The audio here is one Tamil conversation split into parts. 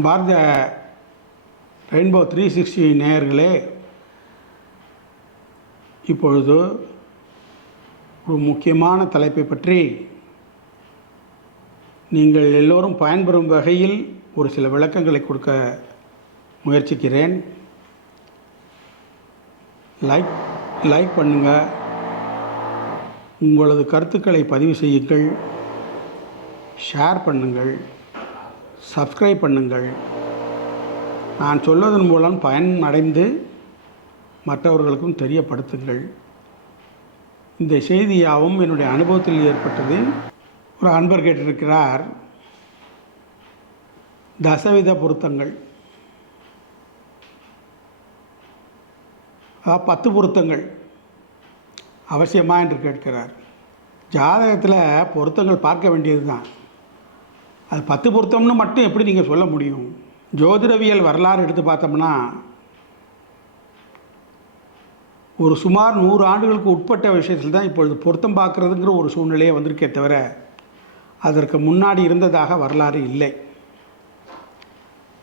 அன்பார்ந்த ரெயின்போ த்ரீ சிக்ஸ்டி நேயர்களே இப்பொழுது ஒரு முக்கியமான தலைப்பை பற்றி நீங்கள் எல்லோரும் பயன்பெறும் வகையில் ஒரு சில விளக்கங்களை கொடுக்க முயற்சிக்கிறேன். லைக் லைக் பண்ணுங்கள் உங்களது கருத்துக்களை பதிவு செய்யுங்கள். ஷேர் பண்ணுங்கள். சப்ஸ்கிரைப் பண்ணுங்கள். நான் சொல்வதன் மூலம் பயன் அடைந்து மற்றவர்களுக்கும் தெரியப்படுத்துங்கள். இந்த செய்தியாவும் என்னுடைய அனுபவத்தில் ஏற்பட்டது. ஒரு அன்பர் கேட்டிருக்கிறார் தசவித பொருத்தங்கள். அதாவது பத்து பொருத்தங்கள் அவசியமா என்று கேட்கிறார். ஜாதகத்தில் பொருத்தங்கள் பார்க்க வேண்டியது தான் அது பத்து பொருத்தம்னு மட்டும் எப்படி நீங்கள் சொல்ல முடியும்? ஜோதிடவியல் வரலாறு எடுத்து பார்த்தோம்னா ஒரு சுமார் நூறு ஆண்டுகளுக்கு உட்பட்ட விஷயத்தில் தான் இப்பொழுது பொருத்தம் பார்க்குறதுங்கிற ஒரு சூழ்நிலையே வந்திருக்கே தவிர அதற்கு முன்னாடி இருந்ததாக வரலாறு இல்லை.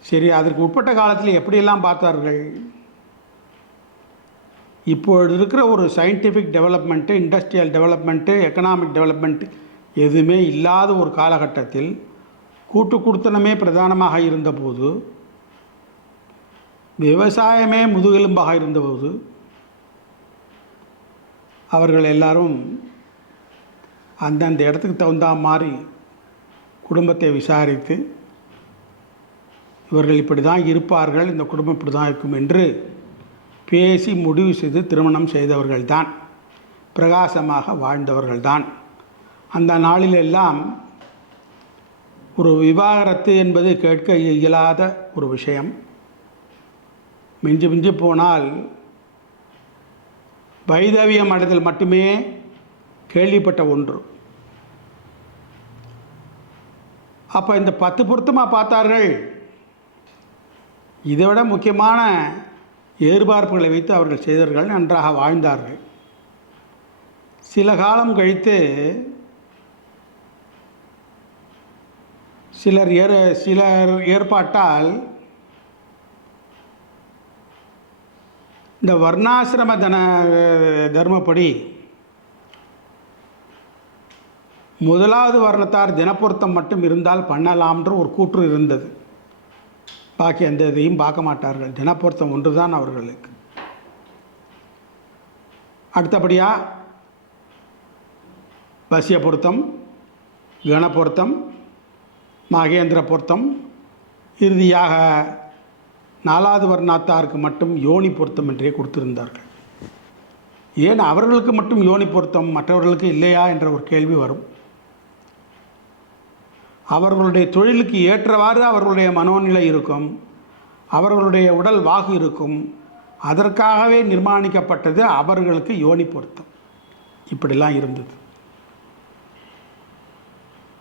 சரி அதற்கு உட்பட்ட காலத்தில் எப்படியெல்லாம் பார்த்தார்கள்? இப்பொழுது இருக்கிற ஒரு scientific development industrial development economic development எதுவுமே இல்லாத ஒரு காலகட்டத்தில் கூட்டு குடுத்தனமே பிரதானமாக இருந்தபோது விவசாயமே முதுகெலும்பாக இருந்தபோது அவர்கள் எல்லாரும் அந்தந்த இடத்துக்கு தகுந்த மாதிரி குடும்பத்தை விசாரித்து இவர்கள் இப்படி தான் இருப்பார்கள் இந்த குடும்பம் இப்படி தான் இருக்கும் என்று பேசி முடிவு செய்து திருமணம் செய்தவர்கள்தான். பிரகாசமாக வாழ்ந்தவர்கள்தான். அந்த நாளிலெல்லாம் ஒரு விவாகரத்து என்பது கேட்க இயலாத ஒரு விஷயம். மிஞ்சி மிஞ்சி போனால் வைதவியம் மடத்தில் மட்டுமே கேள்விப்பட்ட ஒன்று. அப்போ இந்த பத்து பொருத்தமாக பார்த்தார்கள்? இதை விட முக்கியமான எதிர்பார்ப்புகளை வைத்து அவர்கள் செய்தார்கள் நன்றாக வாழ்ந்தார்கள். சில காலம் கழித்து சிலர் ஏற சிலர் ஏற்பாட்டால் இந்த வர்ணாசிரம தன தர்மப்படி முதலாவது வர்ணத்தார் தினப்பொருத்தம் மட்டும் இருந்தால் பண்ணலாம்ன்ற ஒரு கூற்று இருந்தது. பாக்கி எந்த இதையும் பார்க்க மாட்டார்கள். தினப்பொருத்தம் ஒன்று தான் அவர்களுக்கு. அடுத்தபடியாக பசிய பொருத்தம் கணப்பொருத்தம் மகேந்திர பொருத்தம். இறுதியாக நாலாவது வர்ணாத்தாருக்கு மட்டும் யோனி பொருத்தம் என்றே கொடுத்திருந்தார்கள். ஏன் அவர்களுக்கு மட்டும் யோனி பொருத்தம் மற்றவர்களுக்கு இல்லையா என்ற ஒரு கேள்வி வரும். அவர்களுடைய தொழிலுக்கு ஏற்றவாறு அவர்களுடைய மனோநிலை இருக்கும். அவர்களுடைய உடல் வாகு இருக்கும். அதற்காகவே நிர்மாணிக்கப்பட்டது அவர்களுக்கு யோனி பொருத்தம். இப்படிலாம் இருந்தது.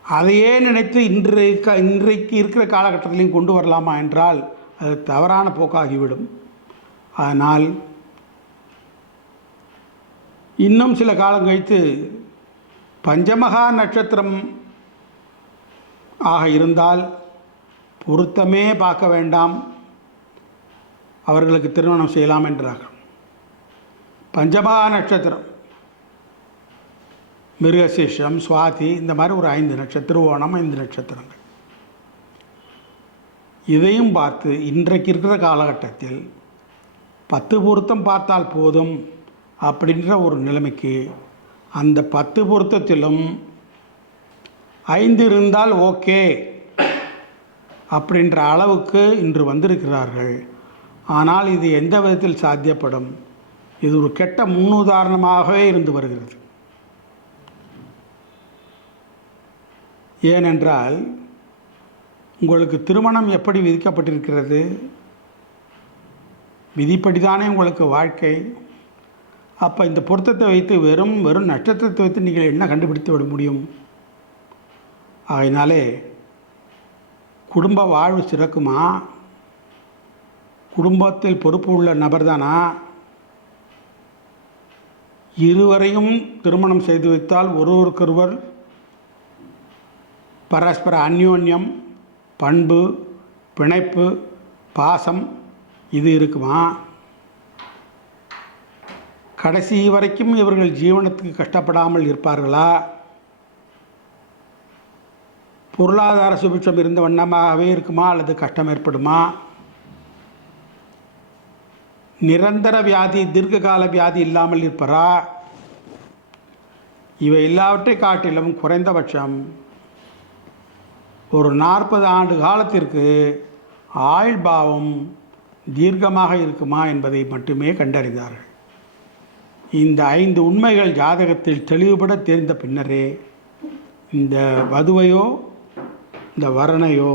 அதையே நினைத்து இன்றைக்கு இன்றைக்கு இருக்கிற காலகட்டத்திலையும் கொண்டு வரலாமா என்றால் அது தவறான போக்காகிவிடும். அதனால் இன்னும் சில காலம் கழித்து பஞ்சமகா நட்சத்திரம் ஆக இருந்தால் பொருத்தமே பார்க்க வேண்டாம். அவர்களுக்கு திருமணம் செய்யலாம் என்றார்கள். பஞ்சமகா நட்சத்திரம் மிருகசீஷம் சுவாதி இந்த மாதிரி ஒரு ஐந்து நட்சத்திரம் திருவோணம் ஐந்து நட்சத்திரங்கள். இதையும் பார்த்து இன்றைக்கு இருக்கிற காலகட்டத்தில் பத்து பொருத்தம் பார்த்தால் போதும் அப்படின்ற ஒரு நிலைமைக்கு அந்த பத்து பொருத்தத்திலும் ஐந்து இருந்தால் ஓகே அப்படின்ற அளவுக்கு இன்று வந்திருக்கிறார்கள். ஆனால் இது எந்த விதத்தில் சாத்தியப்படும்? இது ஒரு கெட்ட முன்னுதாரணமாகவே இருந்து வருகிறது. ஏனென்றால் உங்களுக்கு திருமணம் எப்படி விதிக்கப்பட்டிருக்கிறது? விதிப்படி தானே உங்களுக்கு வாழ்க்கை? அப்போ இந்த பொருத்தத்தை வைத்து வெறும் வெறும் நட்சத்திரத்தை வைத்து நீங்கள் என்ன கண்டுபிடித்து விட முடியும்? அதனாலே குடும்ப வாழ்வு சிறக்குமா? குடும்பத்தில் பொறுப்பு உள்ள நபர் தானா இருவரையும் திருமணம் செய்து வைத்தால் ஒருவருக்கொருவர் பரஸ்பர அந்யோன்யம் பண்பு பிணைப்பு பாசம் இது இருக்குமா? கடைசி வரைக்கும் இவர்கள் ஜீவனத்துக்கு கஷ்டப்படாமல் இருப்பார்களா? பொருளாதார சுபிட்சம் இருந்த வண்ணமாகவே இருக்குமா அல்லது கஷ்டம் ஏற்படுமா? நிரந்தர வியாதி தீர்க்ககால வியாதி இல்லாமல் இருப்பாரா? இவை எல்லாவற்றை காட்டிலும் குறைந்தபட்சம் ஒரு நாற்பது ஆண்டு காலத்திற்கு ஆயுள் பாவம் தீர்க்கமாக இருக்குமா என்பதை மட்டுமே கண்டறிந்தார்கள். இந்த ஐந்து உண்மைகள் ஜாதகத்தில் தெளிவுபட தெரிந்த பின்னரே இந்த வதுவையோ இந்த வரனையோ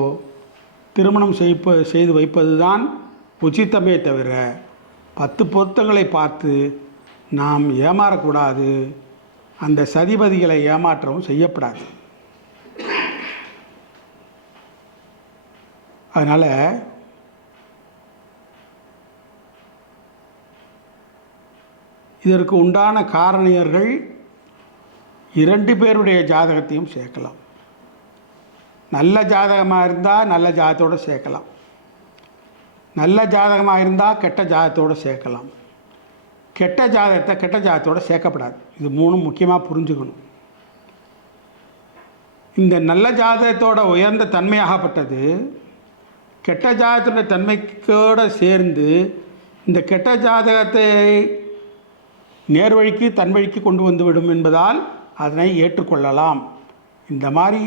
திருமணம் செய்ப்ப செய்து வைப்பது தான் உச்சித்தமே தவிர பத்து பொருத்தங்களை பார்த்து நாம் ஏமாறக்கூடாது. அந்த சதிபதிகளை ஏமாற்றவும் செய்யப்படாது. அதனால் இதற்கு உண்டான காரணியர்கள் இரண்டு பேருடைய ஜாதகத்தையும் சேர்க்கலாம். நல்ல ஜாதகமாக இருந்தால் நல்ல ஜாதகத்தோடு சேர்க்கலாம். நல்ல ஜாதகமாக இருந்தால் கெட்ட ஜாதகத்தோடு சேர்க்கலாம். கெட்ட ஜாதகத்தை கெட்ட ஜாதகத்தோடு சேர்க்கப்படாது. இது மூணும் முக்கியமாக புரிஞ்சுக்கணும். இந்த நல்ல ஜாதகத்தோட உயர்ந்த தன்மையாகப்பட்டது கெட்ட ஜாதகத்தினுடைய தன்மைக்கோடு சேர்ந்து இந்த கெட்ட ஜாதகத்தை நேர்வழிக்கு தன்வழிக்கு கொண்டு வந்துவிடும் என்பதால் அதனை ஏற்றுக்கொள்ளலாம். இந்த மாதிரி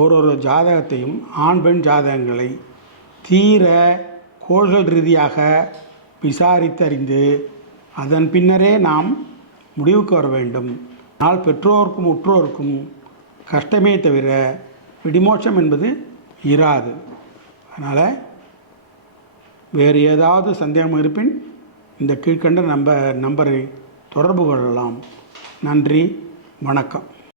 ஓரொரு ஜாதகத்தையும் ஆண் பெண் ஜாதகங்களை தீர கோள்கள் ரீதியாக விசாரித்தறிந்து அதன் பின்னரே நாம் முடிவுக்கு வர வேண்டும். ஆனால் பெற்றோருக்கும் உற்றோருக்கும் கஷ்டமே தவிர விடிமோட்சம் என்பது இராது. அதனால் வேறு ஏதாவது சந்தேகம் இருப்பின் இந்த கீழ்கண்ட நம்ப நம்பரை தொடர்பு கொள்ளலாம். நன்றி வணக்கம்.